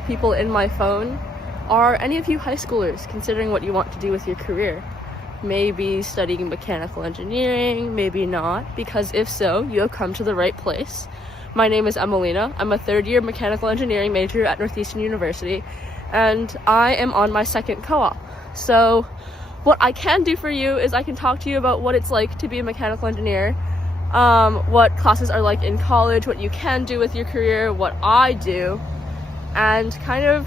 possible people in my phone are any of you high schoolers considering what you want to do with your career. Maybe studying mechanical engineering, maybe not, because if so, you have come to the right place. My name is Emelina. I'm a third-year mechanical engineering major at Northeastern University, and I am on my second co-op. So what I can do for you is I can talk to you about what it's like to be a mechanical engineer, what classes are like in college, what you can do with your career, what I do, and kind of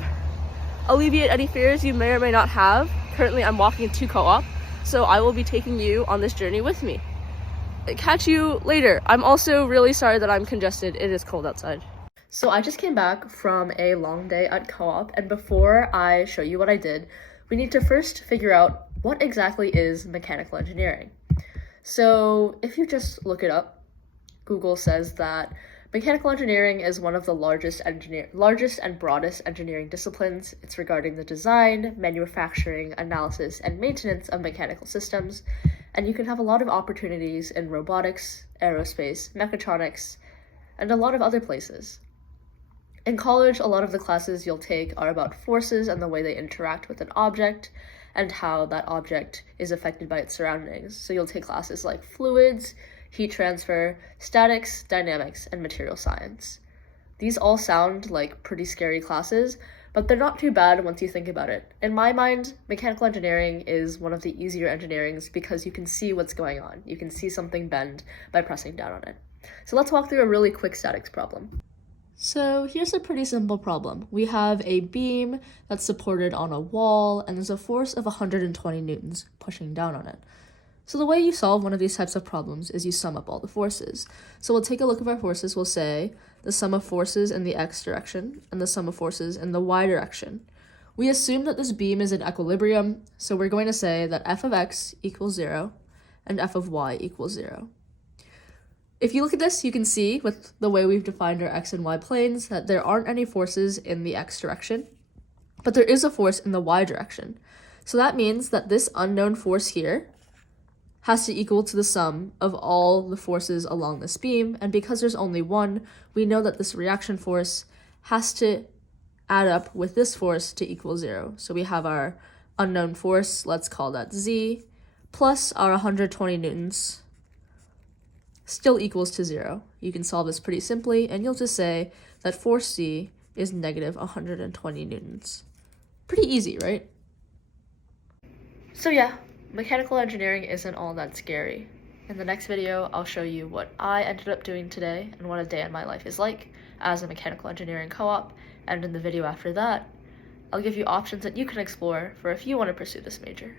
alleviate any fears you may or may not have. Currently, I'm walking to co-op, so I will be taking you on this journey with me. Catch you later. I'm also really sorry that I'm congested. It is cold outside. So I just came back from a long day at co-op, and before I show you what I did, we need to first figure out what exactly is mechanical engineering. So if you just look it up, Google says that mechanical engineering is one of the largest and broadest engineering disciplines. It's regarding the design, manufacturing, analysis, and maintenance of mechanical systems, and you can have a lot of opportunities in robotics, aerospace, mechatronics, and a lot of other places. In college, a lot of the classes you'll take are about forces and the way they interact with an object, and how that object is affected by its surroundings. So you'll take classes like fluids, heat transfer, statics, dynamics, and material science. These all sound like pretty scary classes, but they're not too bad once you think about it. In my mind, mechanical engineering is one of the easier engineerings because you can see what's going on. You can see something bend by pressing down on it. So let's walk through a really quick statics problem. So here's a pretty simple problem. We have a beam that's supported on a wall, and there's a force of 120 newtons pushing down on it. So the way you solve one of these types of problems is you sum up all the forces. So we'll take a look at our forces. We'll say the sum of forces in the x direction and the sum of forces in the y direction. We assume that this beam is in equilibrium, so we're going to say that f of x equals 0 and f of y equals 0. If you look at this, you can see with the way we've defined our x and y planes that there aren't any forces in the x direction, but there is a force in the y direction. So that means that this unknown force here has to equal to the sum of all the forces along this beam, and because there's only one, we know that this reaction force has to add up with this force to equal 0. So we have our unknown force, let's call that z, plus our 120 newtons, still equals to 0. You can solve this pretty simply, and you'll just say that force C is negative 120 newtons. Pretty easy, right? So yeah, mechanical engineering isn't all that scary. In the next video, I'll show you what I ended up doing today and what a day in my life is like as a mechanical engineering co-op, and in the video after that, I'll give you options that you can explore for if you want to pursue this major.